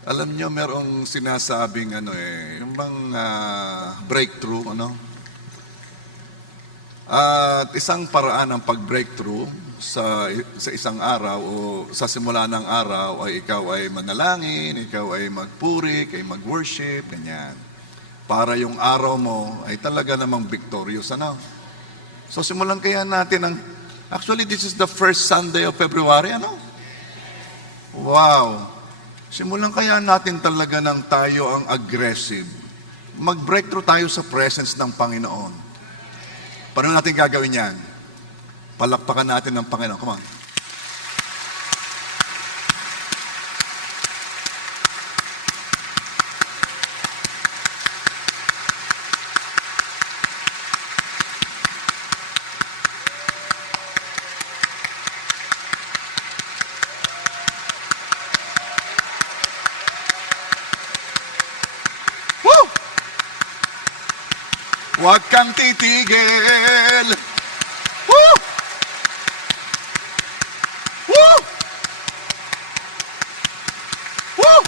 Alam niyo merong sinasabing yung bang breakthrough, At isang paraan ng pag-breakthrough sa isang araw o sa simula ng araw ay ikaw ay manalangin, ikaw ay magpuri, ay mag-worship, ganyan. Para yung araw mo ay talaga namang victorious, So simulan kaya natin actually this is the first Sunday of February, Wow! Simulan kaya natin talaga ng tayo ang aggressive. Mag-breakthrough tayo sa presence ng Panginoon. Paano natin gagawin yan? Palakpakan natin ng Panginoon. Come on. Woo! Huwag kang titigil. Woo! Woo! Woo!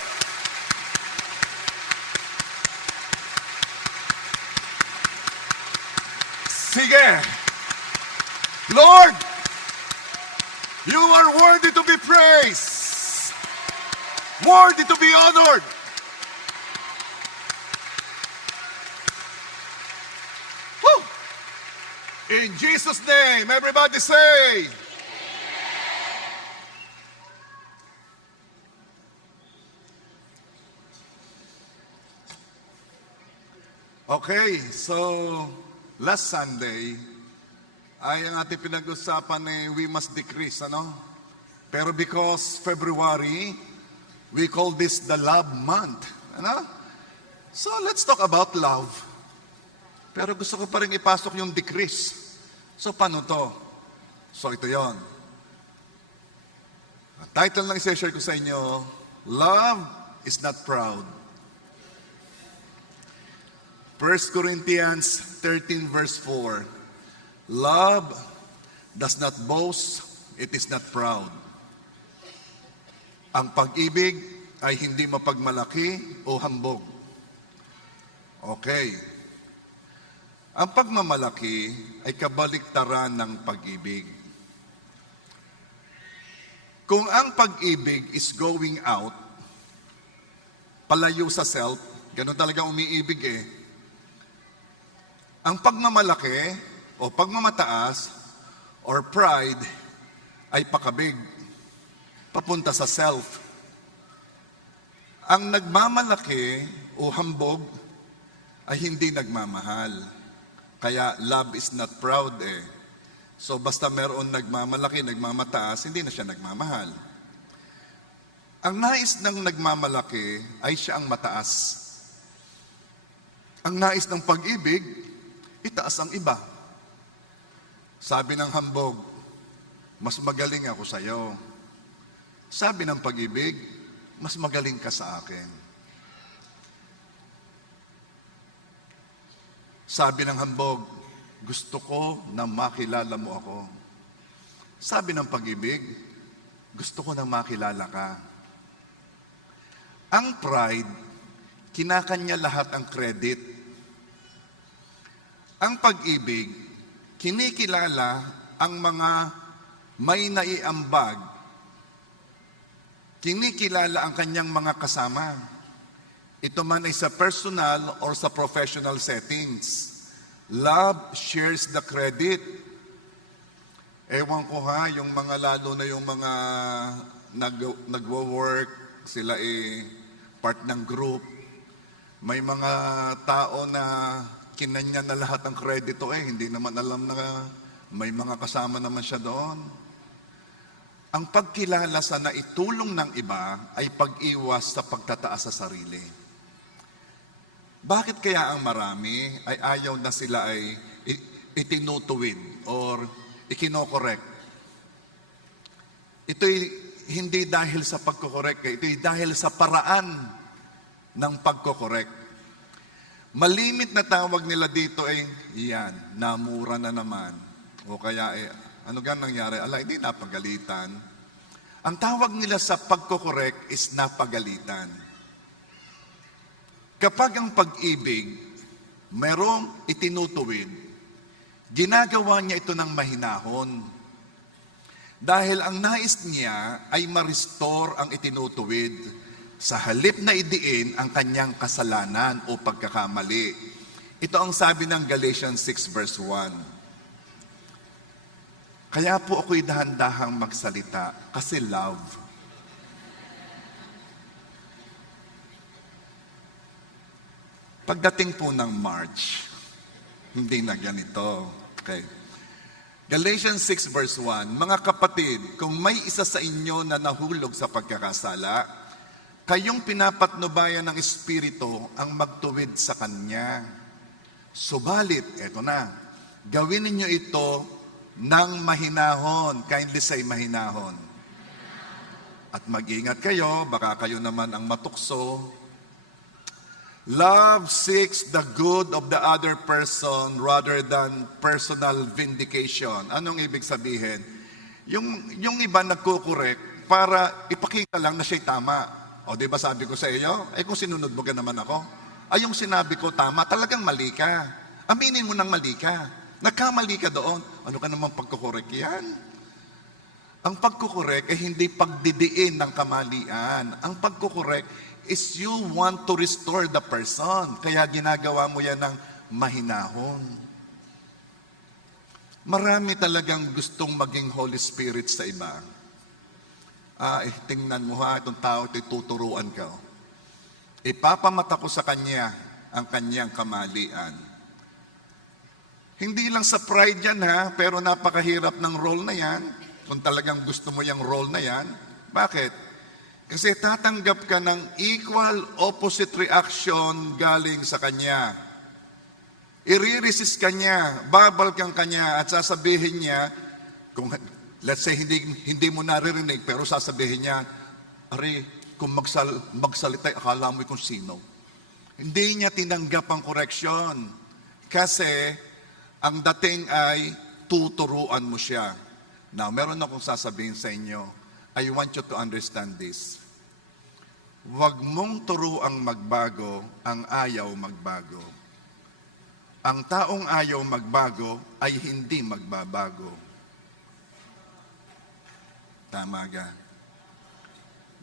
Sige. Lord, you are worthy to be praised. Worthy to be honored. Woo! In Jesus' name, everybody say, okay, so last Sunday ay ang ating pinag-usapan we must decrease, Pero because February, we call this the love month, So let's talk about love. Pero gusto ko pa rin ipasok yung decrease. So paano to? So ito yon. Ang title lang i-share ko sa inyo, Love is not proud. 1 Corinthians 13 verse 4. Love does not boast, it is not proud. Ang pag-ibig ay hindi mapagmalaki o hambog. Okay. Ang pagmamalaki ay kabaliktaran ng pag-ibig. Kung ang pag-ibig is going out, palayo sa self, ganun talaga umiibig Ang pagmamalaki o pagmamataas or pride ay pakabig, papunta sa self. Ang nagmamalaki o hambog ay hindi nagmamahal. Kaya love is not proud So basta meron nagmamalaki, nagmamataas, hindi na siya nagmamahal. Ang nais ng nagmamalaki ay siya ang mataas. Ang nais ng pag-ibig, itaas ang iba. Sabi ng hambog, mas magaling ako sa iyo. Sabi ng pag-ibig, mas magaling ka sa akin. Sabi ng hambog, gusto ko na makilala mo ako. Sabi ng pag-ibig, gusto ko na makilala ka. Ang pride, kinakanya lahat ang credit. Ang pag-ibig, kinikilala ang mga may naiambag. Kinikilala ang kanyang mga kasama. Ito man ay sa personal or sa professional settings. Love shares the credit. Ewan ko yung mga lalo na yung mga nagwo-work, sila part ng group. May mga tao na kinanya na lahat ng kredito hindi naman alam na may mga kasama naman siya doon. Ang pagkilala sa naitulong ng iba ay pag-iwas sa pagtataas sa sarili. Bakit kaya ang marami ay ayaw na sila ay itinutuwid or ikinokorek? Ito'y hindi dahil sa pagkokorek, ito'y dahil sa paraan ng pagkokorek. Malimit na tawag nila dito yan, namura na naman. O kaya ano gan nangyari? Hindi napagalitan. Ang tawag nila sa pagkokorek is napagalitan. Kapag ang pag-ibig merong itinutuwid, ginagawa niya ito ng mahinahon. Dahil ang nais niya ay ma-restore ang itinutuwid sa halip na idiin ang kanyang kasalanan o pagkakamali. Ito ang sabi ng Galatians 6 verse 1. Kaya po ako'y dahan-dahang magsalita kasi love. Pagdating po ng March, hindi na ganito. Okay. Galatians 6 verse 1, mga kapatid, kung may isa sa inyo na nahulog sa pagkakasala, kayong pinapatnubayan ng Espiritu ang magtuwid sa Kanya. Subalit, eto na, gawin ninyo ito ng mahinahon. Kindly say mahinahon. At mag-ingat kayo, baka kayo naman ang matukso. Love seeks the good of the other person rather than personal vindication. Anong ibig sabihin? Yung iba nagkukorek para ipakita lang na siya'y tama. O di ba sabi ko sa iyo, kung sinunod mo ka naman ako, yung sinabi ko tama, talagang mali ka. Aminin mo nang mali ka. Nagkamali ka doon. Ano ka naman pagkukorek yan? Ang pagkukorek ay hindi pagdidiin ng kamalian. Ang pagkukorek is you want to restore the person. Kaya ginagawa mo yan ng mahinahon. Marami talagang gustong maging Holy Spirit sa iba. Tingnan mo itong tao, tuturuan ka. Ipapamata ko sa kanya ang kanyang kamalian. Hindi lang sa pride yan pero napakahirap ng role na yan. Kung talagang gusto mo yung role na yan. Bakit? Kasi tatanggap ka ng equal opposite reaction galing sa kanya. I-resist ka niya, babalkang ka niya at sasabihin niya, kung let's say hindi mo naririnig pero sasabihin niya, Ari, kung magsalita, akala mo kung sino. Hindi niya tinanggap ang correction. Kasi ang dating ay tuturuan mo siya. Now, meron akong sasabihin sa inyo. I want you to understand this. Huwag mong turuang magbago ang ayaw magbago. Ang taong ayaw magbago ay hindi magbabago. Tama ka.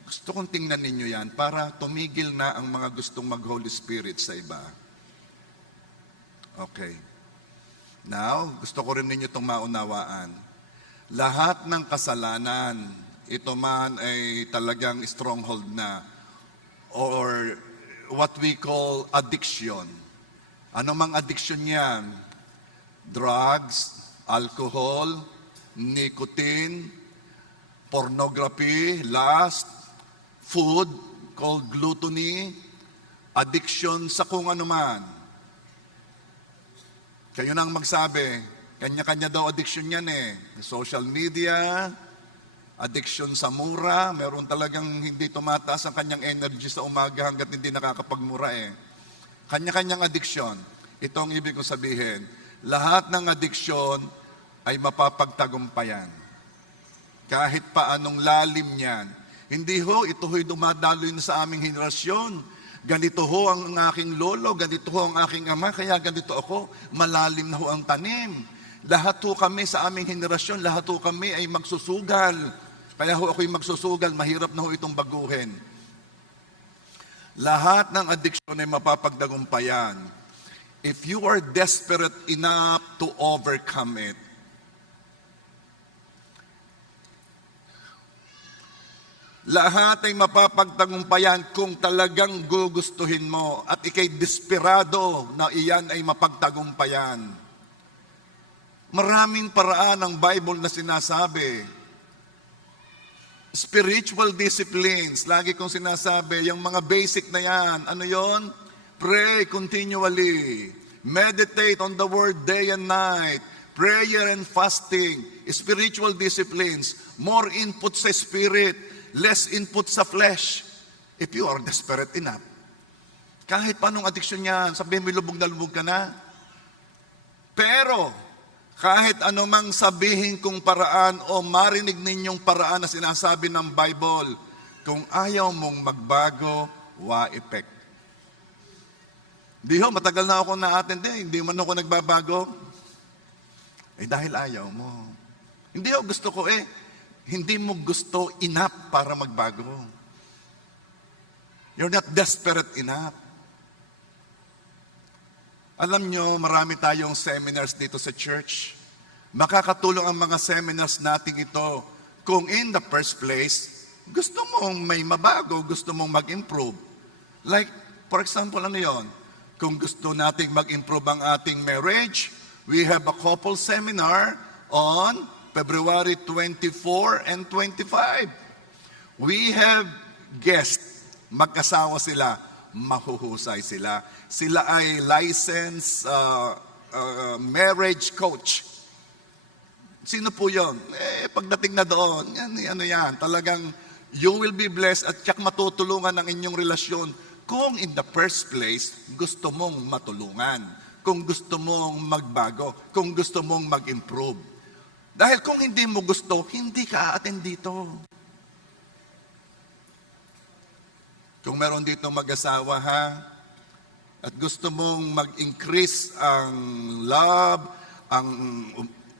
Gusto kong tingnan ninyo yan para tumigil na ang mga gustong mag-Holy Spirit sa iba. Okay. Now, gusto ko rin ninyo itong maunawaan. Lahat ng kasalanan, ito man ay talagang stronghold na or what we call addiction. Ano mang addiction yan? Drugs, alcohol, nicotine, pornography, lust, food called gluttony, addiction sa kung ano man. Kayo nang magsabi, kanya-kanya daw addiction yan Social media, addiction sa mura, meron talagang hindi tumataas ang kanyang energy sa umaga hanggat hindi nakakapagmura Kanya-kanyang addiction. Ito ang ibig kong sabihin. Lahat ng addiction ay mapapagtagumpayan. Kahit pa anong lalim niyan. Hindi ito ho'y dumadaloy na sa aming henerasyon. Ganito ho ang aking lolo, ganito ho ang aking ama, kaya ganito ako. Malalim na ho ang tanim. Lahat ho kami sa aming henerasyon, lahat ho kami ay magsusugal. Kaya ho ako'y magsusugal, mahirap na ho itong baguhin. Lahat ng addiction ay mapapagdagumpayan. If you are desperate enough to overcome it. Lahat ay mapapagtagumpayan kung talagang gugustuhin mo at ikay desperado na iyan ay mapagtagumpayan. Maraming paraan ang Bible na sinasabi. Spiritual disciplines, lagi kong sinasabi, yung mga basic na yan, ano yon? Pray continually, meditate on the word day and night, prayer and fasting, spiritual disciplines, more input sa spirit, less input sa flesh. If you are desperate enough. Kahit panong addiction yan, sabihin mo lubog na lubog ka na. Pero, kahit anumang sabihin kong paraan o marinig ninyong paraan na sinasabi ng Bible, kung ayaw mong magbago, wa effect. Di ho, matagal na ako na-attend hindi man ako nagbabago. Dahil ayaw mo. Hindi ho, gusto ko hindi mo gusto enough para magbago. You're not desperate enough. Alam nyo, marami tayong seminars dito sa church. Makakatulong ang mga seminars natin ito kung in the first place, gusto mong may mabago, gusto mong mag-improve. Like, for example, ano yon? Kung gusto nating mag-improve ang ating marriage, we have a couple seminar on February 24 and 25. We have guests, mag-asawa sila, mahuhusay sila. Sila ay licensed marriage coach. Sino po yun? Pagdating na doon, yan, talagang you will be blessed at tiyak matutulungan ang inyong relasyon kung in the first place, gusto mong matulungan, kung gusto mong magbago, kung gusto mong mag-improve. Dahil kung hindi mo gusto, hindi ka a-attend dito. Kung meron dito mag-asawa at gusto mong mag-increase ang love, ang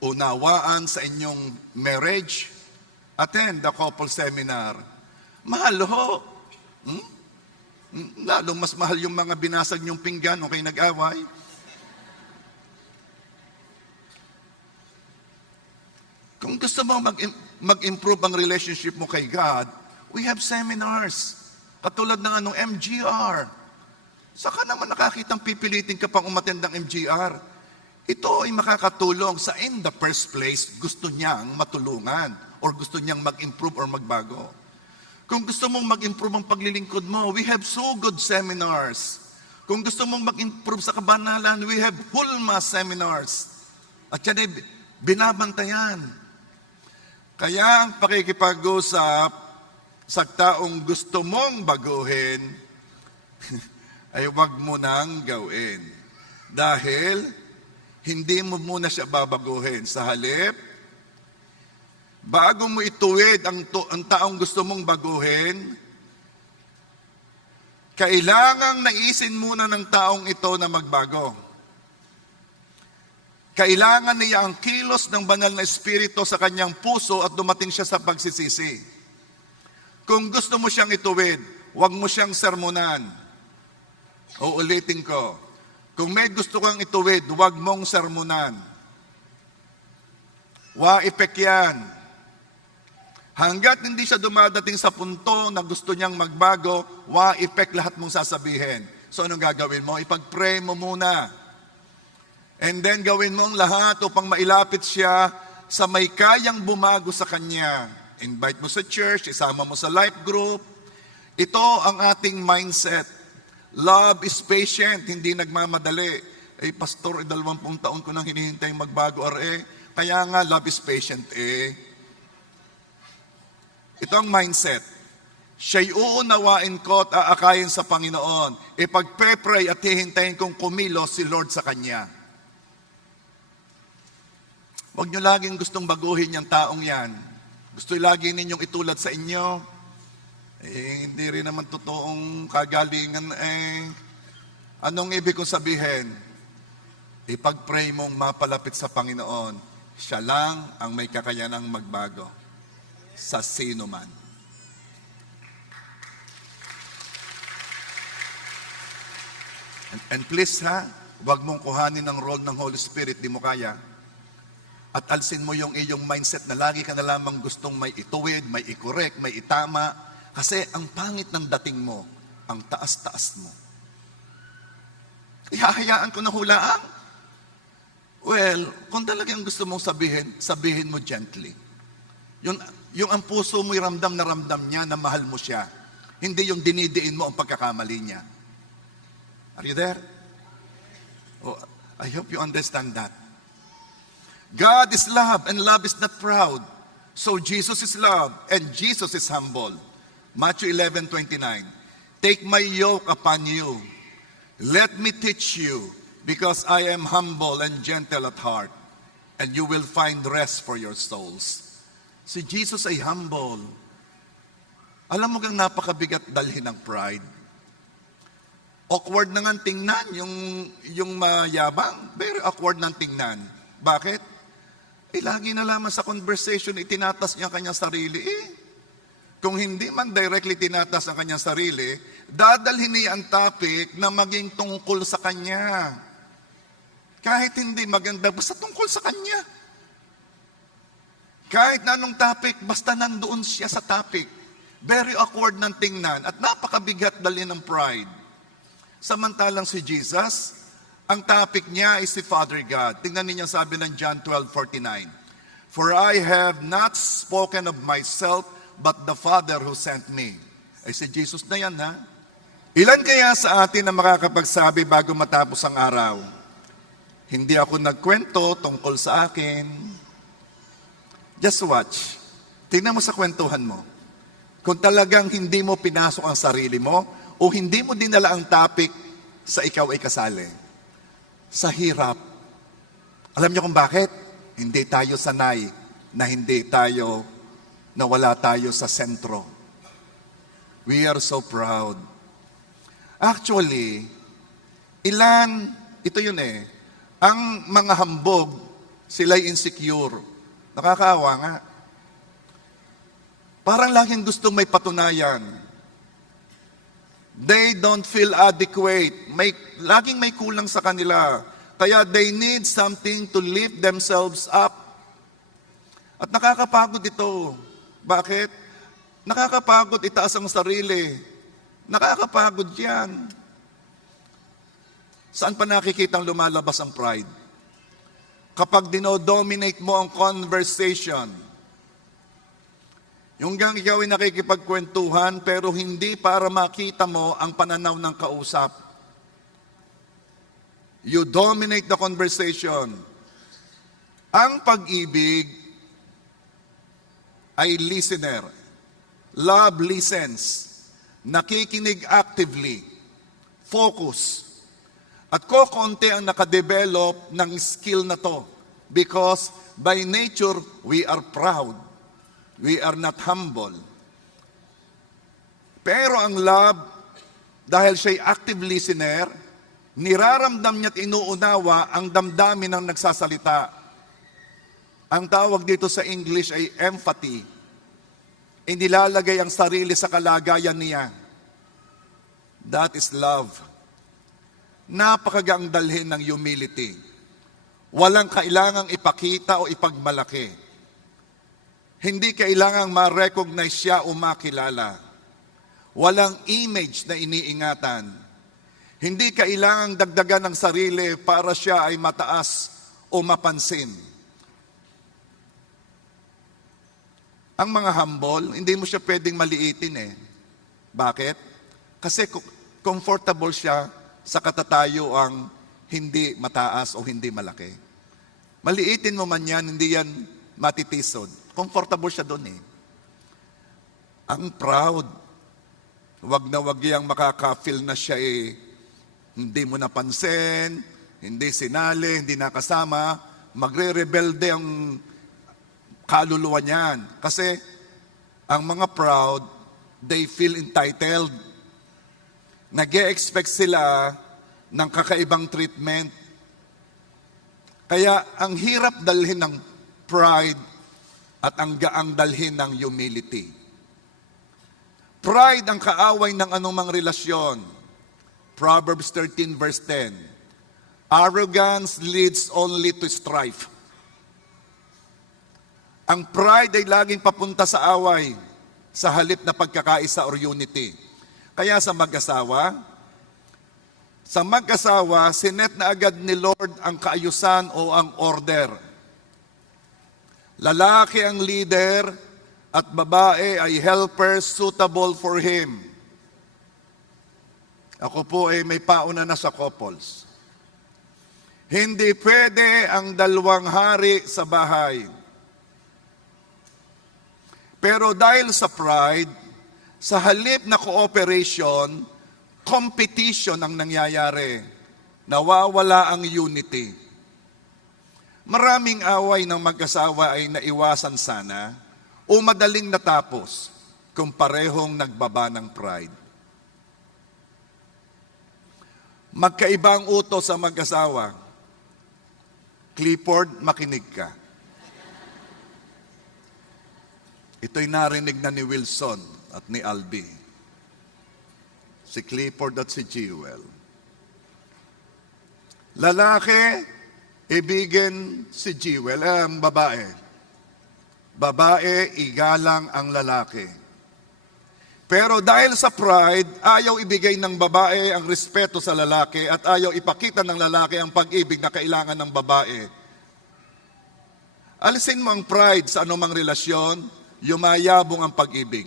unawaan sa inyong marriage, attend the couple seminar. Mahal ho. Lalong mas mahal yung mga binasag niyong pinggan o kayo nag-away. Kung gusto mo mag-improve ang relationship mo kay God, we have seminars. Katulad ng MGR. Saka naman nakakitang pipilitin ka pang umattend ng MGR. Ito ay makakatulong sa in the first place, gusto niyang matulungan or gusto niyang mag-improve or magbago. Kung gusto mong mag-improve ang paglilingkod mo, we have so good seminars. Kung gusto mong mag-improve sa kabanalan, we have Hulma seminars. At yan ay binabantayan. Kaya ang pakikipag-usap sa taong gusto mong baguhin, ay huwag mo nang gawin. Dahil, hindi mo muna siya babaguhin. Sa halip, bago mo ituwid ang taong gusto mong baguhin, kailangang naisin muna ng taong ito na magbago. Kailangan niya ang kilos ng banal na espiritu sa kanyang puso at dumating siya sa pagsisisi. Kung gusto mo siyang ituwid, huwag mo siyang sermonan. Uulitin ko. Kung may gusto kang ituwid, huwag mong sermonan. Wa-epek yan. Hanggat hindi siya dumadating sa punto na gusto niyang magbago, wa-epek lahat mong sasabihin. So anong gagawin mo? Ipag-pray mo muna. And then gawin mo ang lahat upang mailapit siya sa may kayang bumago sa kanya. Invite mo sa church, isama mo sa life group. Ito ang ating mindset. Love is patient, hindi nagmamadali. Pastor, 20 taon ko nang hinihintay magbago, Kaya nga, love is patient, Ito ang mindset. Siya'y uunawain ko at aakayin sa Panginoon. Pagpe-pray at hihintayin kong kumilos si Lord sa Kanya. Huwag nyo laging gustong baguhin yung taong yan. Gusto lagi ninyong itulad sa inyo. Hindi rin naman totoong kagalingan. Anong ibig kong sabihin? Ipag-pray mong mapalapit sa Panginoon. Siya lang ang may kakayanang magbago sa sino man. And please huwag mong kuhanin ang role ng Holy Spirit, di mo kaya. At alsin mo yung iyong mindset na lagi ka na lamang gustong may ituwid, may i-correct, may itama. Kasi ang pangit ng dating mo, ang taas-taas mo. Ihahayaan ko na hulaan. Well, kung talagang gusto mong sabihin mo gently. Yung ang puso mo'y ramdam na ramdam niya na mahal mo siya. Hindi yung dinidiin mo ang pagkakamali niya. Are you there? Oh, I hope you understand that. God is love and love is not proud. So Jesus is love and Jesus is humble. Matthew 11:29. Take my yoke upon you. Let me teach you, because I am humble and gentle at heart, and you will find rest for your souls. Si Jesus ay humble. Alam mo kang napakabigat dalhin ng pride. Awkward na nga tingnan yung mayabang. Very awkward na tingnan. Bakit? Lagi na lamang sa conversation, itinatas niya ang kanyang sarili. Kung hindi man directly tinatas ang kanyang sarili, dadalhin niya ang topic na maging tungkol sa kanya. Kahit hindi maganda, basta tungkol sa kanya. Kahit na anong topic, basta nandoon siya sa topic. Very awkward ng tingnan at napakabigat dalhin ng pride. Samantalang si Jesus, ang topic niya is si Father God. Tingnan niyo sabi ng John 12:49. For I have not spoken of myself, but the Father who sent me. Ay si Jesus na yan, ha? Ilan kaya sa atin na makakapagsabi bago matapos ang araw? Hindi ako nagkwento tungkol sa akin. Just watch. Tingnan mo sa kwentuhan mo. Kung talagang hindi mo pinasok ang sarili mo, o hindi mo dinala ang topic sa ikaw ay kasali. Sa hirap. Alam niyo kung bakit? Hindi tayo sanay na wala tayo sa sentro. We are so proud. Actually, ito yun ang mga hambog, sila'y insecure. Nakakaawa nga. Parang laging gustong may patunayan. They don't feel adequate. Laging may kulang sa kanila. Kaya they need something to lift themselves up. At nakakapagod ito. Bakit? Nakakapagod itaas ang sarili. Nakakapagod yan. Saan pa nakikitang lumalabas ang pride? Kapag dinodominate mo ang conversation, yung gang ikaw ay nakikipagkwentuhan pero hindi para makita mo ang pananaw ng kausap. You dominate the conversation. Ang pag-ibig ay listener. Love listens. Nakikinig actively. Focus. At kokonti ang nakadevelop ng skill na to. Because by nature, we are proud. We are not humble. Pero ang love, dahil siya'y active listener, niraramdam niya't inuunawa ang damdamin ng nagsasalita. Ang tawag dito sa English ay empathy. Inilalagay ang sarili sa kalagayan niya. That is love. Napakagaang dalhin ng humility. Walang kailangang ipakita o ipagmalaki. Hindi kailangang ma-recognize siya o makilala. Walang image na iniingatan. Hindi kailangang dagdagan ng sarili para siya ay mataas o mapansin. Ang mga humble, hindi mo siya pwedeng maliitin Bakit? Kasi comfortable siya sa katatayo ang hindi mataas o hindi malaki. Maliitin mo man yan, hindi yan matitisod. Comfortable siya doon Ang proud, wag na wag yang makaka-feel na siya hindi mo napansin, hindi sinali, hindi nakasama, magre-rebelde ang kaluluwa niyan. Kasi ang mga proud, they feel entitled. Nag-e-expect sila ng kakaibang treatment. Kaya ang hirap dalhin ng pride at ang gaang dalhin ng humility. Pride ang kaaway ng anumang relasyon. Proverbs 13 verse 10. Arrogance leads only to strife. Ang pride ay laging papunta sa away, sa halip na pagkakaisa or unity. Kaya sa mag-asawa, sinet na agad ni Lord ang kaayusan o ang order. Lalaki ang leader at babae ay helper suitable for him. Ako po ay may pauna na sa couples. Hindi pwede ang dalawang hari sa bahay. Pero dahil sa pride, sa halip na cooperation, competition ang nangyayari. Nawawala ang unity. Maraming away ng mag-asawa ay naiwasan sana o madaling natapos kung parehong nagbaba ng pride. Magkaiba ang utos sa mag-asawa. Clifford, makinig ka. Ito'y narinig na ni Wilson at ni Albi. Si Clifford at si Jewel. Lalaki, ibigin si Jewel, ang babae. Babae, igalang ang lalaki. Pero dahil sa pride, ayaw ibigay ng babae ang respeto sa lalaki at ayaw ipakita ng lalaki ang pag-ibig na kailangan ng babae. Alisin mo ang pride sa anumang relasyon, yumayabong ang pag-ibig.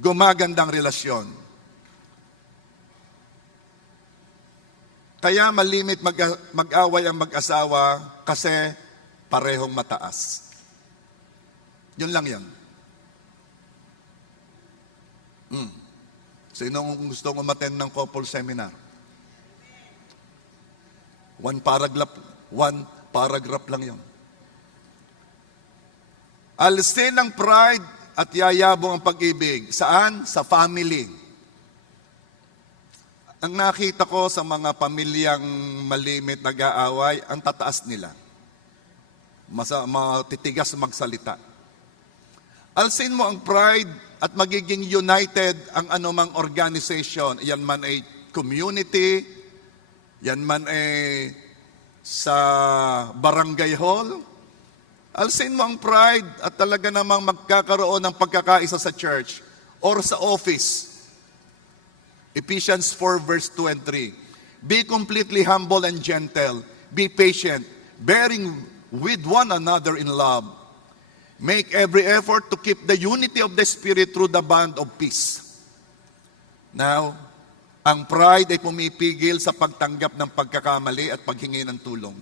Gumagandang relasyon. Kaya malimit mag-away ang mag-asawa kasi parehong mataas. Yun lang yan. Sino gustong umattend ng couple seminar? One paragraph lang yun. Alisin ang pride at yayabong ang pag-ibig. Saan? Sa family. Ang nakita ko sa mga pamilyang malimit nag-aaway, ang tataas nila. Matitigas magsalita. Alisin mo ang pride at magiging united ang anumang organization. Yan man ay community, yan man ay sa barangay hall. Alisin mo ang pride at talaga namang magkakaroon ng pagkakaisa sa church or sa office. Ephesians 4 verse 2 and 3. Be completely humble and gentle. Be patient, bearing with one another in love. Make every effort to keep the unity of the Spirit through the bond of peace. Now, ang pride ay pumipigil sa pagtanggap ng pagkakamali at paghingi ng tulong.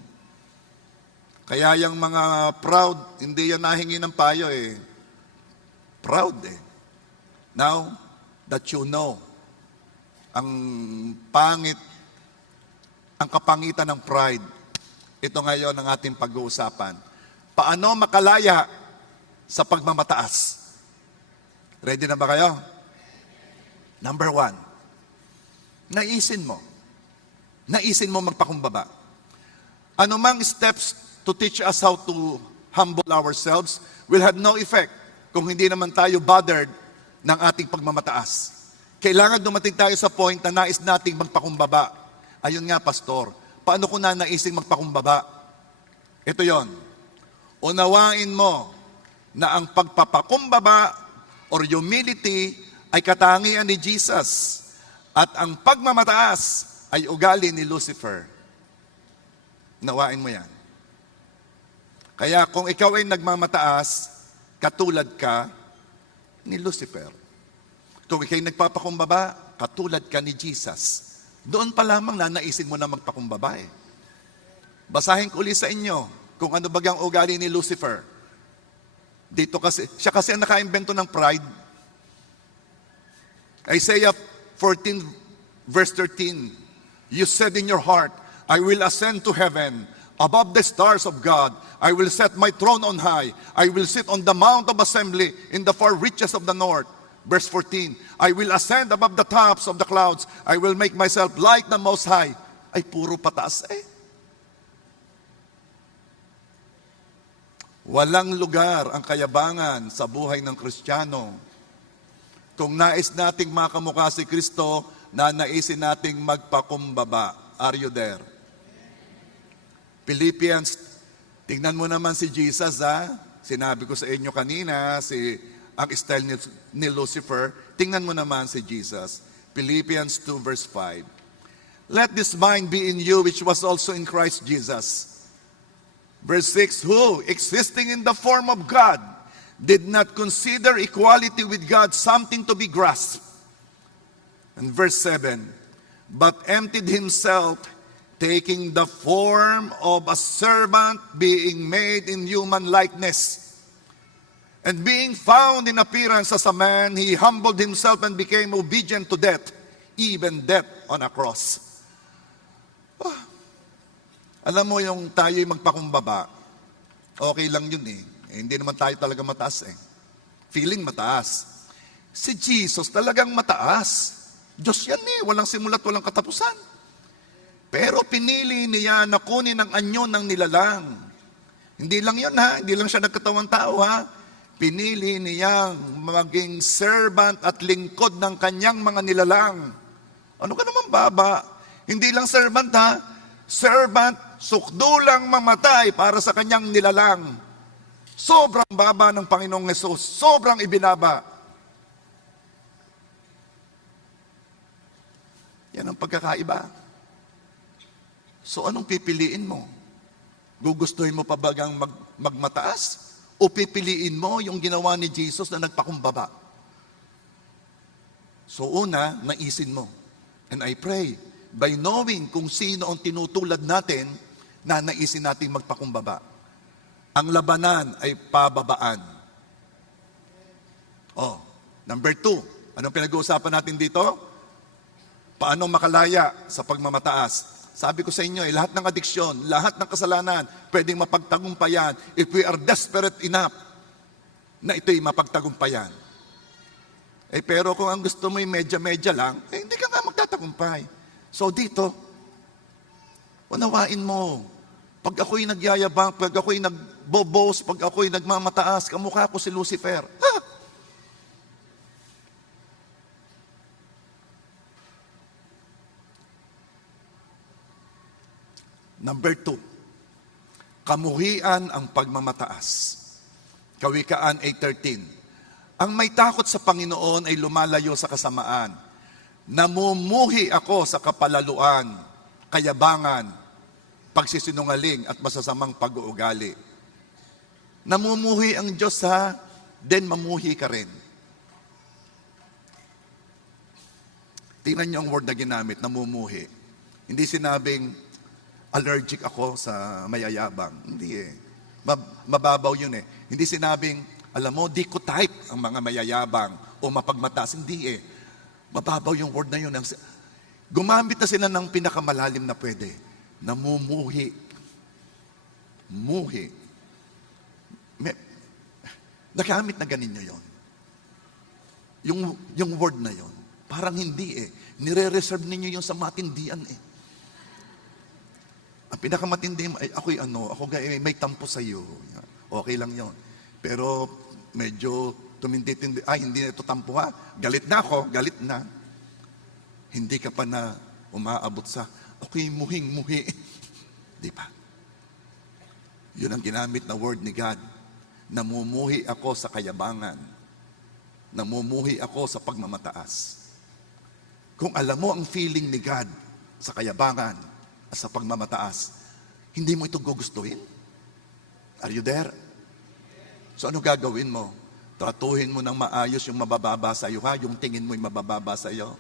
Kaya yung mga proud, hindi yan nahingi ng payo eh. Proud eh. Now, that you know, ang pangit, ang kapangitan ng pride, ito ngayon ang ating pag-uusapan. Paano makalaya sa pagmamataas? Ready na ba kayo? Number 1, naisin mo magpakumbaba. Anumang steps to teach us how to humble ourselves will have no effect kung hindi naman tayo bothered ng ating pagmamataas. Kailangan dumating tayo sa point na nais nating magpakumbaba. Ayun nga, Pastor, paano ko na naising magpakumbaba? Ito yon. Unawain mo na ang pagpapakumbaba or humility ay katangian ni Jesus at ang pagmamataas ay ugali ni Lucifer. Nawain mo yan. Kaya kung ikaw ay nagmamataas, katulad ka ni Lucifer. Kung ikaw ay nagpapakumbaba, katulad ka ni Jesus. Doon pa lamang naisin mo na magpakumbaba eh. Basahin ko ulit sa inyo kung ano bagang ugali ni Lucifer. Dito kasi, siya kasi ang nakaimbento ng pride. Isaiah 14 verse 13, you said in your heart, I will ascend to heaven, above the stars of God. I will set my throne on high. I will sit on the mount of assembly in the far reaches of the north. Verse 14, I will ascend above the tops of the clouds. I will make myself like the Most High. Ay, puro pataas eh. Walang lugar ang kayabangan sa buhay ng Kristiyano. Kung nais nating makamukha si Kristo, naisin nating magpakumbaba. Are you there? Philippians, tingnan mo naman si Jesus ha. Sinabi ko sa inyo kanina, ang style ni Lucifer, tingnan mo naman si Jesus. Philippians 2 verse 5. Let this mind be in you which was also in Christ Jesus. Verse 6, who, existing in the form of God, did not consider equality with God something to be grasped. And verse 7, but emptied himself, taking the form of a servant, being made in human likeness. And being found in appearance as a man, he humbled himself and became obedient to death, even death on a cross. Alam mo yung tayo'y magpakumbaba, okay lang yun eh. Hindi naman tayo talaga mataas eh. Feeling mataas. Si Jesus talagang mataas. Diyos yan eh, walang simulat, walang katapusan. Pero pinili niya na kunin ang anyo ng nilalang. Hindi lang yun ha, hindi lang siya nagkatawang tao ha. Pinili niyang maging servant at lingkod ng kanyang mga nilalang. Ano ka naman baba? Hindi lang servant ha, servant, sukdulang mamatay para sa kanyang nilalang. Sobrang baba ng Panginoong Hesus, sobrang ibinaba. Yan ang pagkakaiba. So anong pipiliin mo? Gugustuhin mo pa bagang magmataas? O pipiliin mo yung ginawa ni Jesus na nagpakumbaba? So una, naisin mo. And I pray, by knowing kung sino ang tinutulad natin, na naisin natin magpakumbaba. Ang labanan ay pababaan. Oh, number 2. Anong pinag-uusapan natin dito? Paano makalaya sa pagmamataas? Sabi ko sa inyo, lahat ng adiksyon, lahat ng kasalanan, pwedeng mapagtagumpayan if we are desperate enough na ito'y mapagtagumpayan. Pero kung ang gusto mo'y medya-medya lang, hindi ka nga magtatagumpay. So dito, unawain mo. Pag ako'y nagyayabang, pag ako'y nagbobos, pag ako'y nagmamataas, kamukha ko si Lucifer. Ha? Number 2, kamuhian ang pagmamataas. Kawikaan 8:13. Ang may takot sa Panginoon ay lumalayo sa kasamaan. Namumuhi ako sa kapalaluan, kayabangan, pagsisinungaling at masasamang pag-uugali. Namumuhi ang Diyos ha, then mamuhi ka rin. Tingnan niyo ang word na ginamit, namumuhi. Hindi sinabing, allergic ako sa mayayabang. Hindi eh. Mababaw yun eh. Hindi sinabing, alam mo, di ko type ang mga mayayabang o mapagmataas. Hindi eh. Mababaw yung word na yun. Gumamit na sila ng pinakamalalim na pwede. Namumuhi. Muhi. Nagamit na ganin nyo yun. Yung word na yun. Parang hindi eh. Nire-reserve ninyo yung sa matindian eh. Ang pinakamatindi, ako may tampo sa iyo. Okay lang yon. Pero medyo tumindi-tindi, hindi na ito tampo ha. Galit na ako, galit na. Hindi ka pa na umaabot sa, okay, muhing-muhi. Di ba? Yun ang ginamit na word ni God. Namumuhi ako sa kayabangan. Namumuhi ako sa pagmamataas. Kung alam mo ang feeling ni God sa kayabangan, sa pagmamataas, hindi mo ito gugustuhin? Are you there? So ano gagawin mo? Tratuhin mo ng maayos yung mabababa sa iyo, ha? Yung tingin mo'y mabababa sa iyo.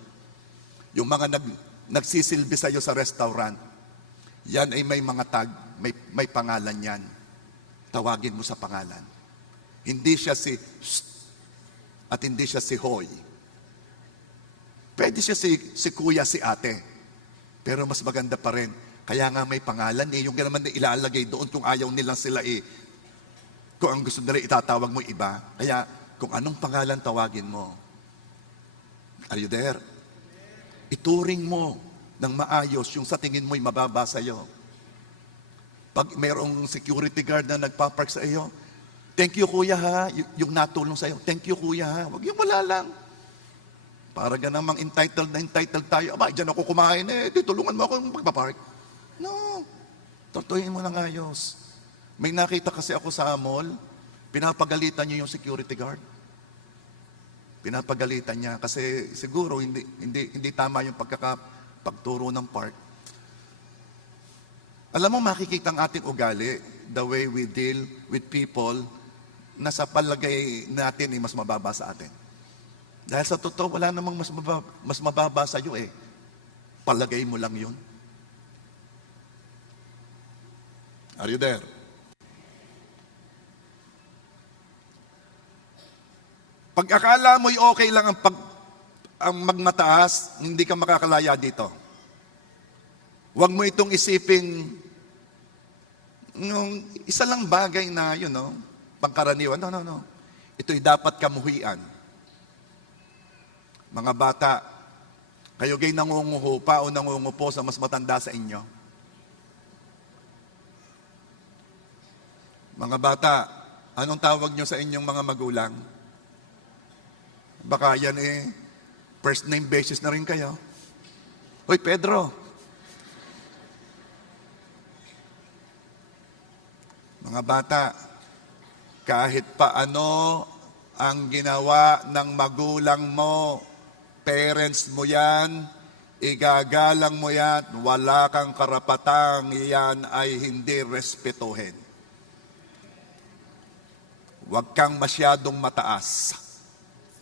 Yung mga nagsisilbi sa iyo sa restaurant, yan ay may mga tag, may pangalan yan. Tawagin mo sa pangalan. Hindi siya si at hindi siya si Hoy. Pwede siya si kuya, si ate. Pero mas maganda pa rin. Kaya nga may pangalan eh. Yung naman na ilalagay doon kung ayaw nilang sila eh. Kung ang gusto nila itatawag mo iba. Kaya kung anong pangalan tawagin mo. Are you there? Ituring mo ng maayos yung sa tingin mo'y mababa sa iyo. Pag mayroong security guard na nagpapark sa iyo, thank you kuya ha, yung natulong sa iyo. Thank you kuya ha. Huwag yung wala lang. Para ganang entitled tayo. Aba, dyan ako kumain eh. Tulungan mo ako magpapark. No. Tortuhin mo ng ayos. May nakita kasi ako sa mall, pinapagalitan niya yung security guard. Pinapagalitan niya kasi siguro hindi tama yung pagturo ng park. Alam mo, makikita ang ating ugali, the way we deal with people na sa palagay natin ay mas mababa sa atin. Dahil sa totoo, wala namang mas mababa sa iyo eh. Palagay mo lang yun. Are you there? Pag akala mo'y okay lang ang magmataas, hindi ka makakalaya dito. Huwag mo itong isiping isa lang bagay na, pangkaraniwan. No. Ito'y dapat kamuhian. Mga bata, kayo gay nangunguho pa o nangungupo sa mas matanda sa inyo. Mga bata, anong tawag nyo sa inyong mga magulang? Baka yan first name basis na rin kayo. Hoy, Pedro. Mga bata, kahit paano ang ginawa ng magulang mo, parents mo yan, igagalang mo yan, wala kang karapatang yan ay hindi respetuhin. Huwag kang masyadong mataas.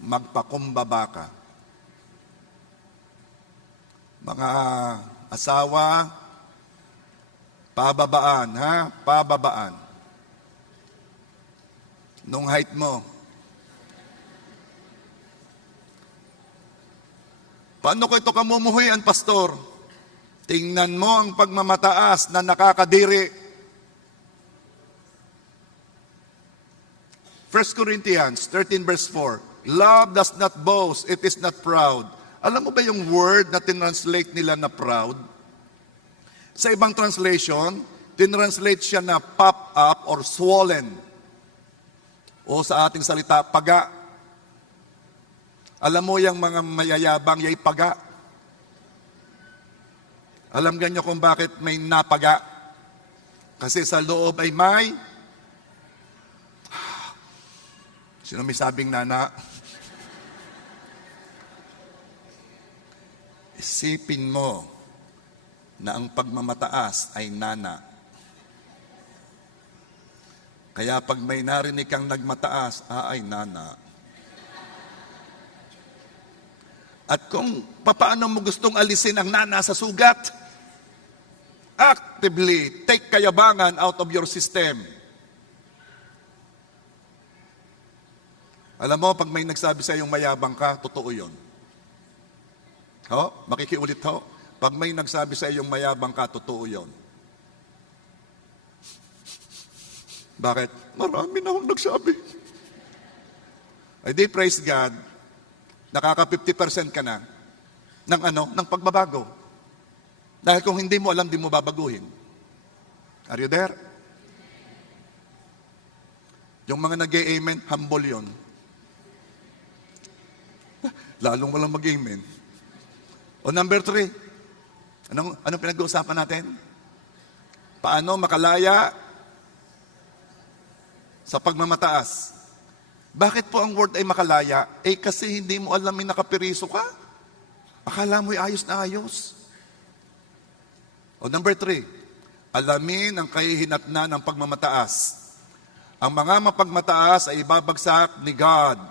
Magpakumbaba ka. Mga asawa, pababaan, ha? Pababaan. Nung height mo. Paano ko ito kamumuhuyan, pastor? Tingnan mo ang pagmamataas na nakakadiri. 1 Corinthians 13 verse 4, love does not boast, it is not proud. Alam mo ba yung word na tinranslate nila na proud? Sa ibang translation, tinranslate siya na pop up or swollen. O sa ating salita, paga. Alam mo yung mga mayayabang yay paga. Alam ganyo kung bakit may napaga? Kasi sa loob ay may sino may sabing nana? Isipin mo na ang pagmamataas ay nana. Kaya pag may narinig kang nagmataas, ay nana. At kung papaano mo gustong alisin ang nana sa sugat, actively take kayabangan out of your system. Alam mo, pag may nagsabi sa iyong mayabang ka, totoo yun. Makikiulit ho. Pag may nagsabi sa iyong mayabang ka, totoo yun. Bakit? Marami na akong nagsabi. Ay di, praise God, nakaka 50% ka na ng pagbabago. Dahil kung hindi mo alam, di mo babaguhin. Are you there? Yung mga nag-amen, humble yun. Lalong walang mag-amen. O number 3, anong pinag-uusapan natin? Paano makalaya sa pagmamataas? Bakit po ang word ay makalaya? Kasi hindi mo alam may nakapiriso ka. Akala mo'y ayos na ayos. O number 3, alamin ang kahihinatnan ng pagmamataas. Ang mga mapagmataas ay ibabagsak ni God.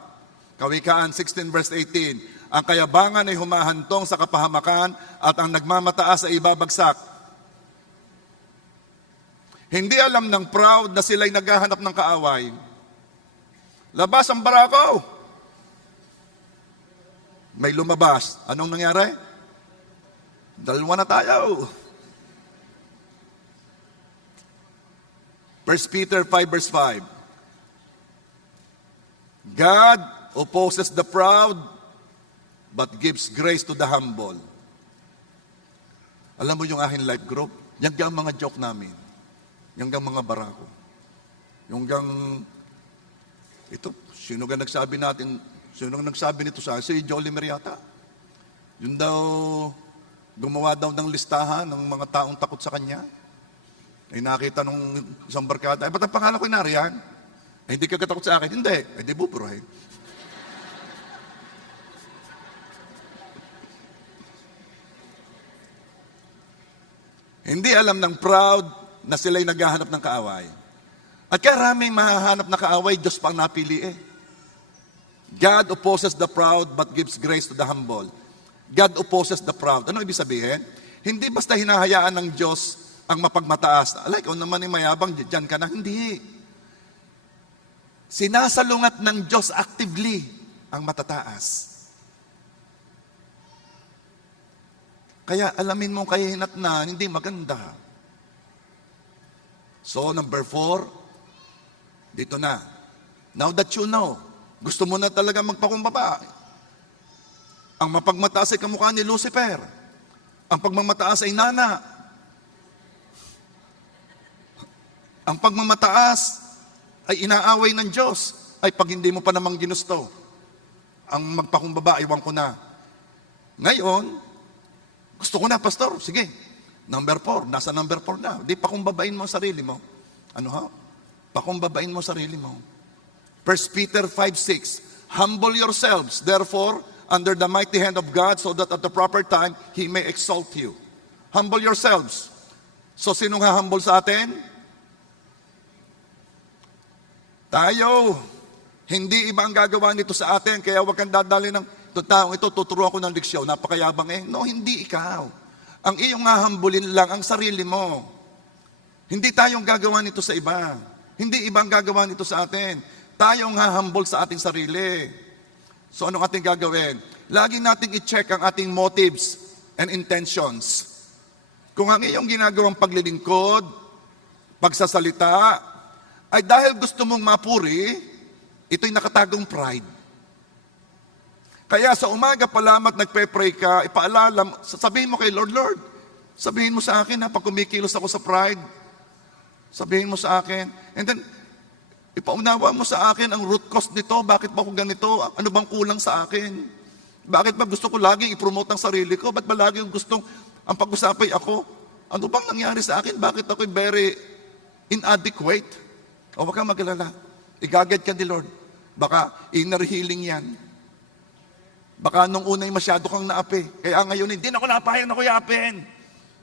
Kawikaan 16 verse 18, ang kayabangan ay humahantong sa kapahamakan at ang nagmamataas ay ibabagsak. Hindi alam ng proud na sila'y naghahanap ng kaaway. Labas ang barako. May lumabas. Anong nangyari? Dalawa na tayo. 1 Peter 5 verse 5. God opposes the proud, but gives grace to the humble. Alam mo yung aking life group? Yan ang mga joke namin. Yan ang mga barako. Yung ito, sino nga nagsabi nito sa akin? Si Jolie Meriata. Yun daw, gumawa daw ng listahan ng mga taong takot sa kanya. Ay nakita nung isang barkada, ba't ang pangalan ko nariyan? Ay hindi ka katakot sa akin? Hindi. Ay di buburahin. Hindi alam ng proud na sila'y naghahanap ng kaaway. At karaming mahahanap na kaaway, Diyos pa ang napili God opposes the proud but gives grace to the humble. God opposes the proud. Ano ibig sabihin? Hindi basta hinahayaan ng Diyos ang mapagmataas. Alay, ikaw naman yung mayabang, dyan ka na. Hindi. Sinasalungat ng Diyos actively ang matataas. Kaya alamin mo kahihinatnan, hindi maganda. So, number 4, dito na. Now that you know, gusto mo na talaga magpakumbaba. Ang mapagmataas ay kamukha ni Lucifer. Ang pagmamataas ay nana. Ang pagmamataas ay inaaway ng Diyos. Ay pag hindi mo pa namang ginusto, ang magpakumbaba, iwan ko na. Ngayon, gusto ko na, pastor, sige. Number 4, nasa number 4 na. Di pakumbabain mo ang sarili mo. Ano ha? Pakumbabain mo ang sarili mo. 1 Peter 5:6, humble yourselves, therefore, under the mighty hand of God, so that at the proper time, He may exalt you. Humble yourselves. So, sinong humble sa atin? Tayo. Hindi iba ang gagawa nito sa atin, kaya huwag kang dadali ng taong ito, tuturuan ko ng leksyon, napakayabang eh. No, hindi ikaw. Ang iyong hahambulin lang ang sarili mo. Hindi tayong gagawa nito sa iba. Hindi iba ang gagawa nito sa atin. Tayong hahambol sa ating sarili. So anong ating gagawin? Lagi nating i-check ang ating motives and intentions. Kung ang iyong ginagawang paglilingkod, pagsasalita, ay dahil gusto mong mapuri, ito'y nakatagong pride. Kaya sa umaga pa lamang nagpe-pray ka, ipaalala, sabihin mo kay Lord, Lord, sabihin mo sa akin pag kumikilos ako sa pride, sabihin mo sa akin, and then, ipaunawa mo sa akin ang root cause nito, bakit ba ako ganito, ano bang kulang sa akin, bakit ba gusto ko laging i-promote ang sarili ko, ba't ba laging gustong ang pag-usapay ako, ano bang nangyari sa akin, bakit ako'y very inadequate, o wag kang mag-alala, i-guide ka ni Lord, baka inner healing yan. Baka nung unay masyado kang naapi. Kaya ngayon, hindi na ako napahayag na ko yapin.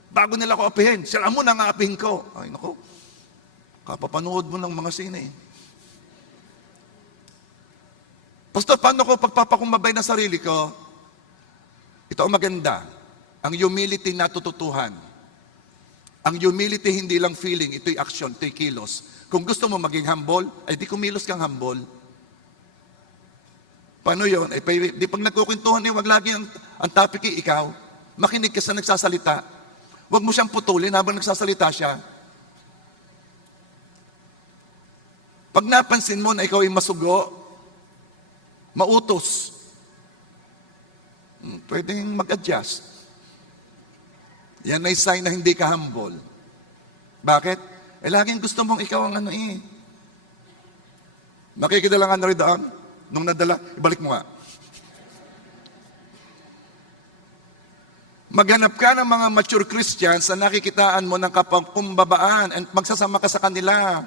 Bago nila ko apihin, sila mo na nga apihin ko. Ay, naku, kapapanood mo ng mga sine. Pastor, paano ko pagpapakumbabay ng sarili ko? Ito ang maganda. Ang humility natututuhan. Ang humility hindi lang feeling, ito'y action, ito'y kilos. Kung gusto mo maging humble, ay di kumilos kang humble. Paano yun? Eh, di pag nagkukwentuhan wag lagi ang topic ikaw. Makinig ka sa nagsasalita. Huwag mo siyang putulin habang nagsasalita siya. Pag napansin mo na ikaw ay masugo, mautos, pwedeng mag-adjust. Yan ay sign na hindi ka humble. Bakit? Eh, laging gusto mong ikaw ang ano eh. Makikidala nga na rin doon. Nung nadala, ibalik mo nga. Maghanap ka ng mga mature Christians na nakikitaan mo ng kapagkumbabaan and magsasama ka sa kanila.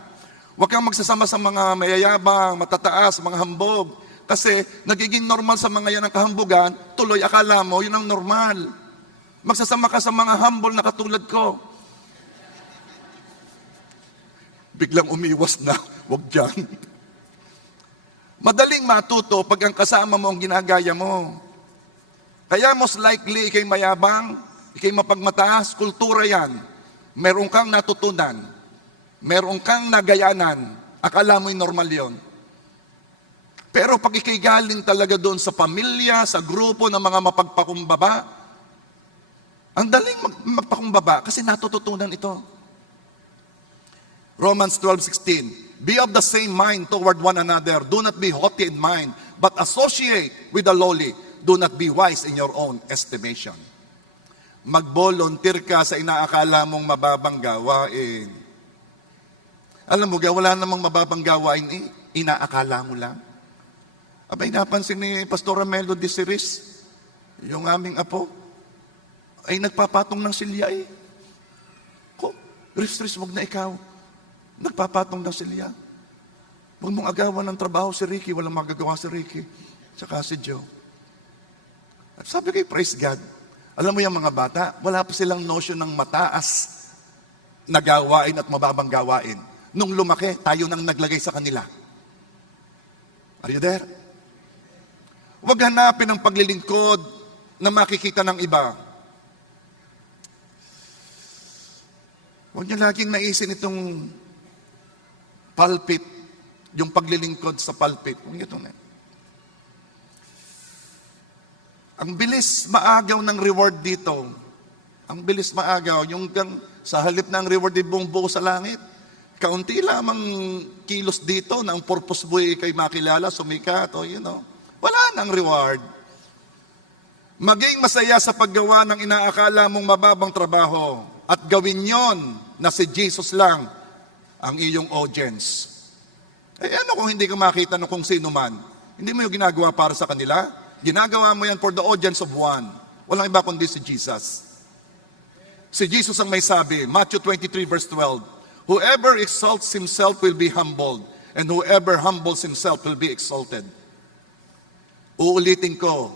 Huwag kang magsasama sa mga mayayabang, matataas, mga hambog. Kasi nagiging normal sa mga yan ang kahambugan, tuloy akala mo, yun ang normal. Magsasama ka sa mga humble na katulad ko. Biglang umiwas na, huwag dyan. Madaling matuto pag ang kasama mo ang ginagaya mo. Kaya most likely, ikay mayabang, ikay mapagmataas, kultura yan. Meron kang natutunan. Meron kang nagayanan. Akala mo'y normal yon. Pero pag ikay galing talaga doon sa pamilya, sa grupo ng mga mapagpakumbaba, ang daling magpakumbaba kasi natututunan ito. Romans 12:16. Be of the same mind toward one another. Do not be haughty in mind, but associate with the lowly. Do not be wise in your own estimation. Mag-volunteer ka sa inaakala mong mababang gawain. Alam mo, wala namang mababang gawain eh. Inaakala mo lang. Abay, napansin ni Pastor Amelo de Siris, yung aming apo, ay nagpapatong ng silya eh. Ko, Ris, wag na ikaw. Nagpapatong ng silya. Huwag mong agawan ng trabaho si Ricky, walang magagawa si Ricky. Tsaka si Joe. At sabi ko, praise God. Alam mo yung mga bata, wala pa silang notion ng mataas na gawain at mababang gawain. Nung lumaki, tayo nang naglagay sa kanila. Are you there? Huwag hanapin ang paglilingkod na makikita ng iba. Huwag niyo laging naisin itong pulpit, yung paglilingkod sa pulpit. Huwag niyo itong ang bilis maagaw ng reward dito. Ang bilis maagaw. Yung sa halip ng reward ay buong buo sa langit. Kaunti lamang kilos dito na ang purpose mo ay kay makilala, sumikat, o wala nang reward. Maging masaya sa paggawa ng inaakala mong mababang trabaho at gawin yon na si Jesus lang ang iyong audience. Eh ano kung hindi ka makita ng kung sino man? Hindi mo yung ginagawa para sa kanila? Ginagawa mo yan for the audience of one. Walang iba kundi si Jesus. Si Jesus ang may sabi, Matthew 23 verse 12, whoever exalts himself will be humbled, and whoever humbles himself will be exalted. Uulitin ko,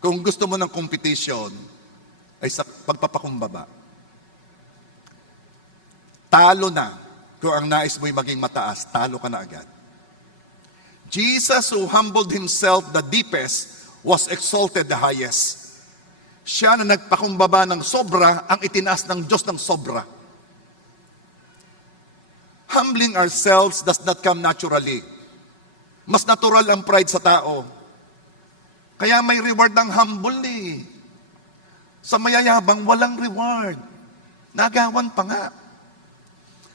kung gusto mo ng competition, ay sa pagpapakumbaba. Talo na. Kung ang nais mo'y maging mataas, talo ka na agad. Jesus who humbled himself the deepest was exalted the highest. Siya na nagpakumbaba ng sobra, ang itinaas ng Diyos ng sobra. Humbling ourselves does not come naturally. Mas natural ang pride sa tao. Kaya may reward ang humble eh. Sa mayayabang, walang reward. Nagawan pa nga.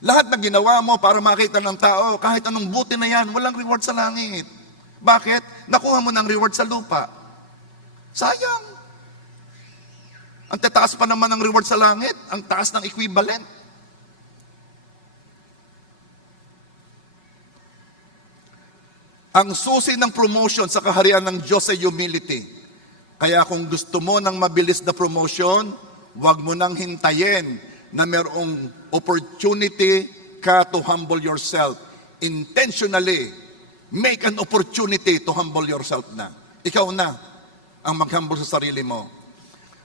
Lahat na ginawa mo para makita ng tao, kahit anong buti na yan, walang reward sa langit. Bakit? Nakuha mo ng reward sa lupa. Sayang. Ang tataas pa naman ng reward sa langit, ang taas ng equivalent. Ang susi ng promotion sa kaharian ng Diyos ay humility. Kaya kung gusto mo ng mabilis na promotion, huwag mo nang hintayin na mayroong opportunity ka to humble yourself. Intentionally, make an opportunity to humble yourself na. Ikaw na ang mag-humble sa sarili mo.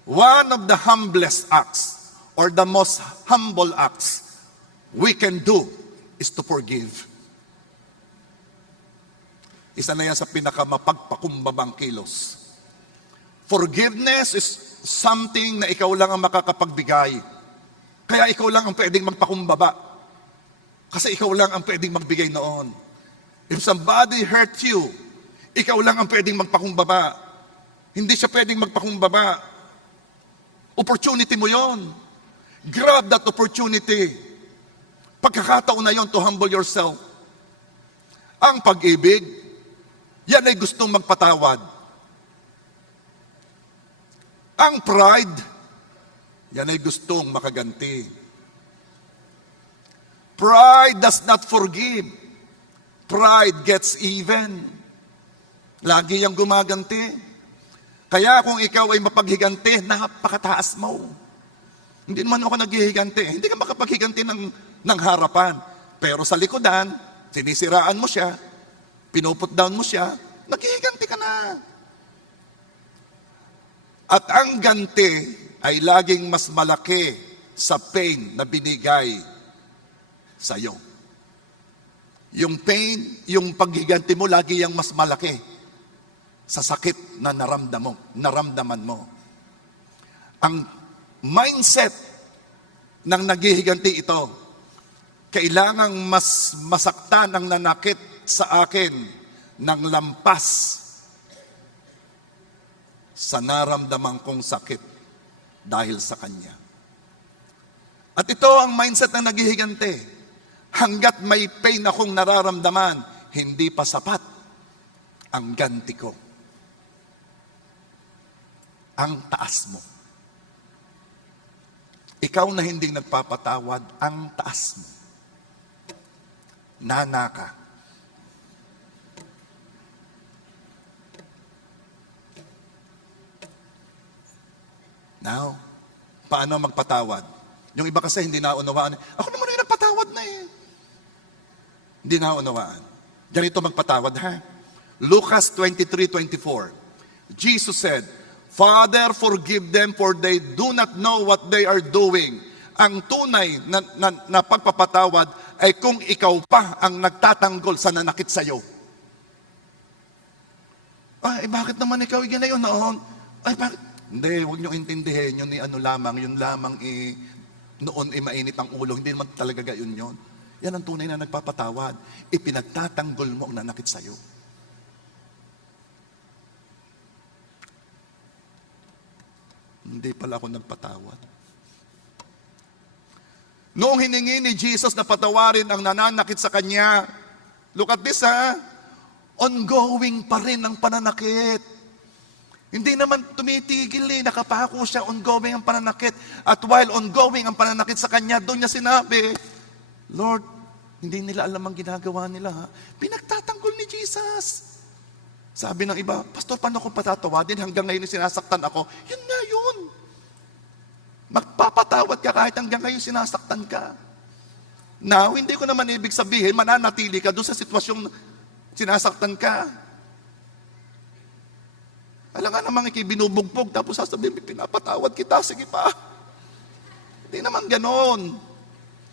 One of the humblest acts or the most humble acts we can do is to forgive. Isa na yan sa pinakamapagpakumbabang kilos. Forgiveness is something na ikaw lang ang makakapagbigay. Kaya ikaw lang ang pwedeng magpakumbaba. Kasi ikaw lang ang pwedeng magbigay noon. If somebody hurt you, ikaw lang ang pwedeng magpakumbaba. Hindi siya pwedeng magpakumbaba. Opportunity mo yon. Grab that opportunity. Pagkakataon na yon to humble yourself. Ang pag-ibig, yan ay gustong magpatawad. Ang pride, yan ay gustong makaganti. Pride does not forgive. Pride gets even. Lagi yang gumaganti. Kaya kung ikaw ay mapaghiganti, napakataas mo. Hindi naman ako naghihiganti. Hindi ka makapaghiganti ng harapan. Pero sa likodan, sinisiraan mo siya, pinuput down mo siya, naghihiganti ka na. At ang ganti ay laging mas malaki sa pain na binigay sa iyo. Yung pain, yung paghiganti mo, lagi yung mas malaki sa sakit na naramdaman mo. Ang mindset ng naghihiganti ito, kailangang mas masaktan ang nanakit sa akin ng lampas sa naramdaman kong sakit dahil sa Kanya. At ito ang mindset ng naghihigante. Hanggat may pain akong nararamdaman, hindi pa sapat ang ganti ko. Ang taas mo. Ikaw na hindi nagpapatawad, ang taas mo. Nana ka. Now, paano magpatawad? Yung iba kasi hindi naunawaan. Ako naman yung nagpatawad na eh. Hindi naunawaan. Ganito magpatawad ha. Lucas 23:24. Jesus said, Father, forgive them for they do not know what they are doing. Ang tunay na pagpapatawad ay kung ikaw pa ang nagtatanggol sa nanakit sa'yo. Bakit naman ikaw ginayon noon? Bakit? Hindi, huwag niyo intindihin, yun ano lamang, yun lamang noon mainit ang ulo. Hindi naman talaga gayon yun. Yan ang tunay na nagpapatawad. Ipinagtatanggol mo ang nanakit sa'yo. Hindi pala ako nagpatawad. Noong hiningi ni Jesus na patawarin ang nananakit sa kanya, look at this ha, ongoing pa rin ang pananakit. Hindi naman tumitigil nakapako siya, ongoing ang pananakit. At while ongoing ang pananakit sa kanya, doon niya sinabi, Lord, Hindi nila alam ang ginagawa nila, ha? Pinagtatanggol ni Jesus. Sabi ng iba, Pastor, paano ko patatawadin? Hanggang ngayon sinasaktan ako. Yun nga yun. Magpapatawad ka kahit hanggang ngayon sinasaktan ka. Now, hindi ko naman ibig sabihin, mananatili ka doon sa sitwasyong sinasaktan ka. Alam nga namang ikibinubugbog, tapos sasabihin, pinapatawad kita, sige pa. Hindi naman ganon.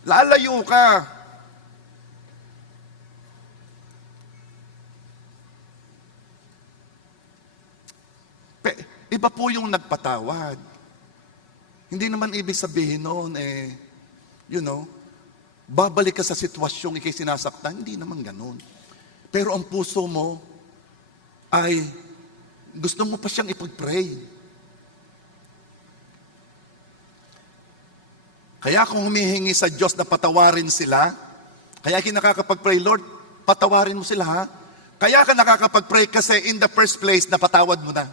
Lalayo ka. Iba po yung nagpatawad. Hindi naman ibig sabihin noon, babalik ka sa sitwasyong ikay sinasaktan. Hindi naman ganon. Pero ang puso mo ay gusto mo pa siyang ipag-pray. Kaya kung humihingi sa Diyos na patawarin sila, kaya kinakakapag-pray, Lord, patawarin mo sila, ha? Kaya ka nakakapag-pray kasi in the first place, napatawad mo na.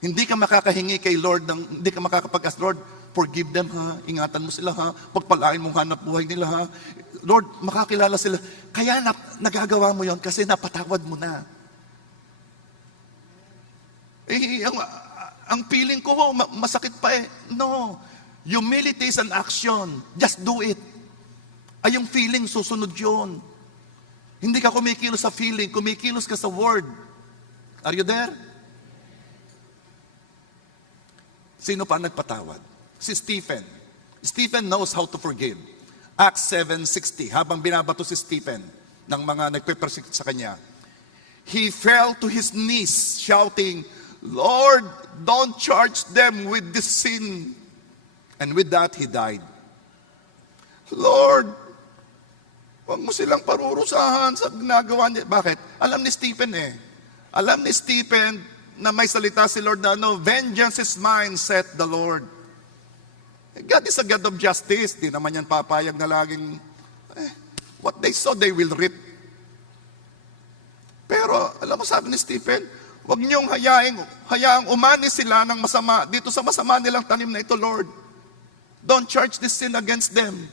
Hindi ka makakahingi kay Lord, hindi ka makakapag-ask, Lord, forgive them, ha? Ingatan mo sila, ha? Pagpalain mong hanap buhay nila, ha? Lord, makakilala sila. Kaya nagagawa mo yon kasi napatawad mo na. Ang feeling ko, masakit pa eh. No. Humility is an action. Just do it. Ay, yung feeling, susunod yun. Hindi ka kumikilos sa feeling, kumikilos ka sa word. Are you there? Sino pa nagpatawad? Si Stephen. Stephen knows how to forgive. Acts 7:60, habang binabato si Stephen ng mga nagpe-persecute sa kanya, he fell to his knees shouting, Lord, don't charge them with this sin. And with that, he died. Lord, huwag mo silang parurusahan sa ginagawa niya. Bakit? Alam ni Stephen eh. Alam ni Stephen na may salita si Lord na vengeance is mine, saith the Lord. God is a God of justice. Di naman yan papayag na laging, what they sow, they will reap. Pero, alam mo, sabi ni Stephen, huwag niyong hayaang umani sila ng masama dito sa masama nilang tanim na ito, Lord. Don't charge this sin against them.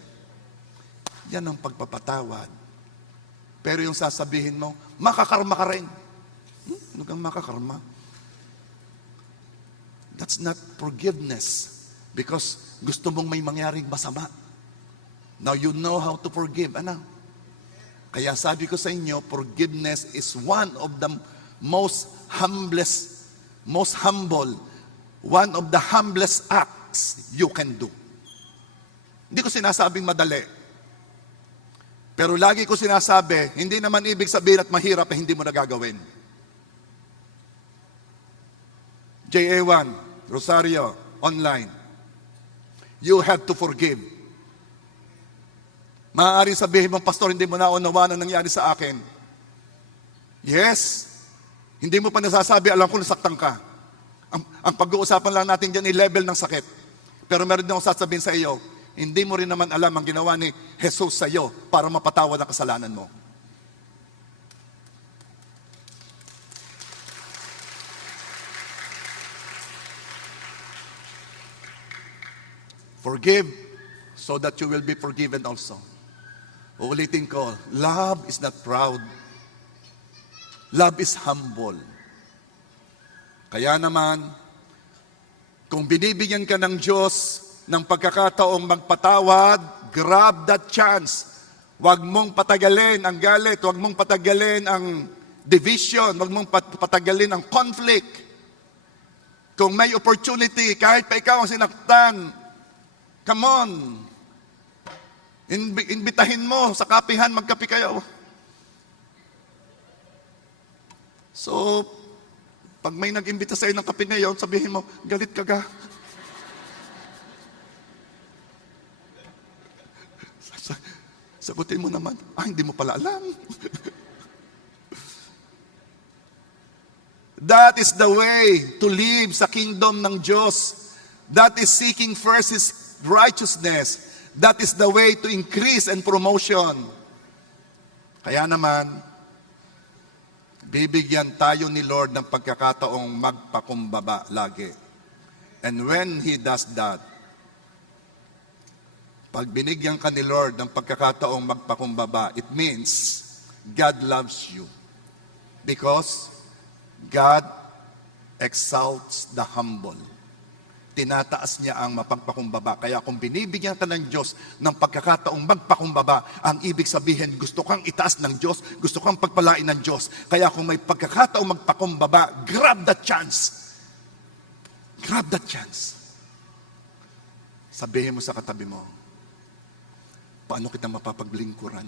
Yan ang pagpapatawad. Pero yung sasabihin mo, makakarma ka rin. Ano kang makakarma? That's not forgiveness. Because gusto mong may mangyaring masama. Now you know how to forgive. Ano? Kaya sabi ko sa inyo, forgiveness is one of the most humble, one of the humblest acts you can do. Hindi ko sinasabing madali. Pero lagi ko sinasabi, hindi naman ibig sabihin at mahirap na hindi mo nagagawin. JA1, Rosario, online. You have to forgive. Maaaring sabihin mong, Pastor, hindi mo naunawaan ang nangyari sa akin. Yes. Hindi mo pa nasasabi, alam ko nasaktan ka. Ang pag-uusapan lang natin dyan, i-level ng sakit. Pero meron din akong sasabihin sa iyo, hindi mo rin naman alam ang ginawa ni Jesus sa iyo para mapatawad ang kasalanan mo. Forgive so that you will be forgiven also. Uulitin ko, love is not proud. Love is humble. Kaya naman, kung binibigyan ka ng Diyos ng pagkakataong magpatawad, grab that chance. Huwag mong patagalin ang galit, huwag mong patagalin ang division, huwag mong patagalin ang conflict. Kung may opportunity, kahit pa ikaw ang sinaktan, come on. Imbitahin mo sa kapihan, magkapi kayo. So, pag may nag-imbita sa iyo ng kape ngayon, sabihin mo, galit ka ga. Sagutin mo naman, hindi mo pala alam. That is the way to live sa kingdom ng Diyos. That is seeking first His righteousness. That is the way to increase and promotion. Kaya naman, bibigyan tayo ni Lord ng pagkakataong magpakumbaba lagi. And when He does that, Pag binigyan ka ni Lord ng pagkakataong magpakumbaba, it means God loves you. Because God exalts the humble. Tinataas niya ang mapagpakumbaba. Kaya kung binibigyan ka ng Diyos ng pagkakataong magpakumbaba, ang ibig sabihin, gusto kang itaas ng Diyos, gusto kang pagpalain ng Diyos. Kaya kung may pagkakataong magpakumbaba, grab that chance. Grab that chance. Sabihin mo sa katabi mo, paano kita mapapaglingkuran?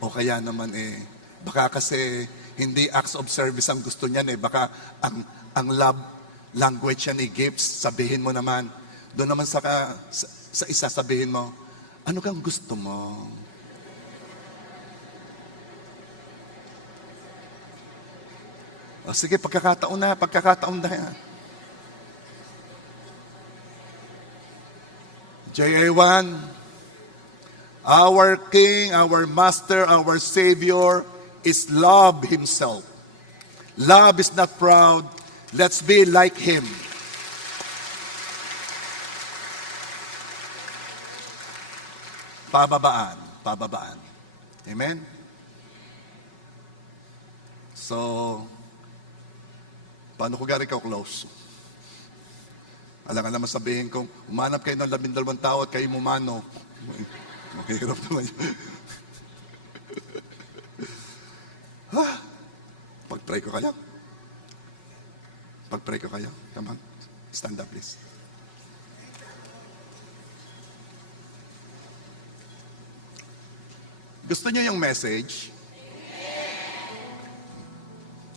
O kaya naman baka kasi hindi acts of service ang gusto niyan baka ang love language yan gifts. Sabihin mo naman, doon naman sa isa sabihin mo, ano kang gusto mo? O sige, pagkakataon na yan. JA1, our King, our Master, our Savior is love Himself. Love is not proud. Let's be like Him. Pababaan. Amen? So, paano ko gari ka close? Alam ka naman sabihin kong, umanap kayo ng 12 tao at kayo mumano. Makihirap naman yun. Pag-pray ko kayo. Pag-pray ko kayo. Come on. Stand up, please. Gusto niyo yung message?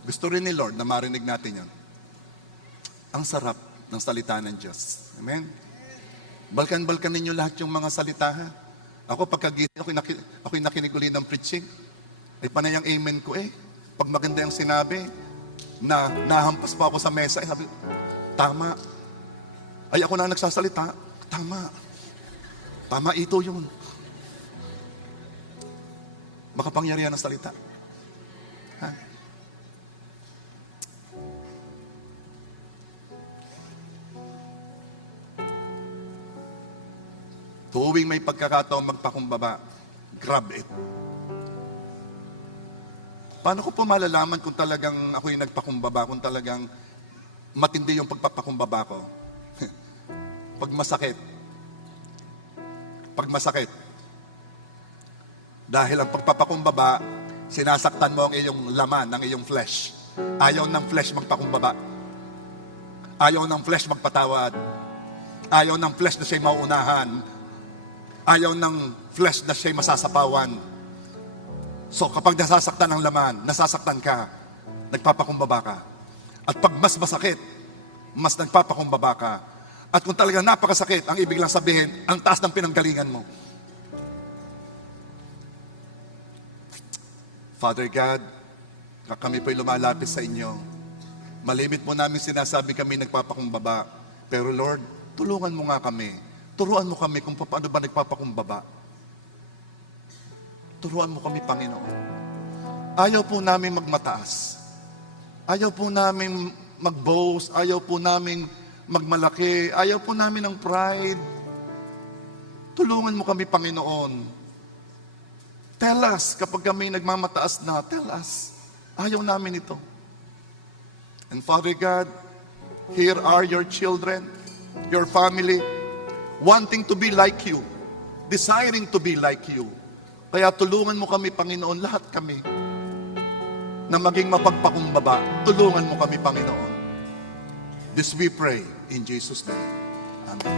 Gusto rin ni Lord na marinig natin yan. Ang sarap ng salita ng Diyos. Amen? Balkan-balkan ninyo lahat yung mga salita, ha? Ako, pagkagising, ako'y nakinig ulit ng preaching. Ay panay ang amen ko Pag maganda yung sinabi, na nahampas pa ako sa mesa, sabi, tama. Ay ako na nagsasalita, tama. Tama ito yun. Makapangyarihan ng salita. Ha? Tuwing may pagkakataong magpakumbaba, grab it. Paano ko po malalaman kung talagang ako'y nagpakumbaba, kung talagang matindi yung pagpapakumbaba ko? Pag masakit. Pag masakit. Dahil ang pagpapakumbaba, sinasaktan mo ang iyong laman, ang iyong flesh. Ayaw ng flesh magpakumbaba. Ayaw ng flesh magpatawad. Ayaw ng flesh na siya'y mauunahan. Ayaw ng flesh na siya'y masasapawan. So kapag nasasaktan ang laman, nasasaktan ka, nagpapakumbaba ka. At pag mas masakit, mas nagpapakumbaba ka. At kung talagang napakasakit, ang ibig lang sabihin, ang taas ng pinanggalingan mo. Father God, kami po'y lumalapit sa inyo. Malimit mo namin sinasabi kami nagpapakumbaba. Pero Lord, tulungan mo nga kami. Turuan mo kami kung paano ba nagpapakumbaba. Turuan mo kami, Panginoon. Ayaw po namin magmataas. Ayaw po namin mag-boast. Ayaw po namin magmalaki. Ayaw po namin ng pride. Tulungan mo kami, Panginoon. Tell us, kapag kami nagmamataas na, tell us. Ayaw namin ito. And Father God, here are your children, your family, wanting to be like you, desiring to be like you. Kaya tulungan mo kami, Panginoon, lahat kami, na maging mapagpakumbaba. Tulungan mo kami, Panginoon. This we pray in Jesus' name. Amen.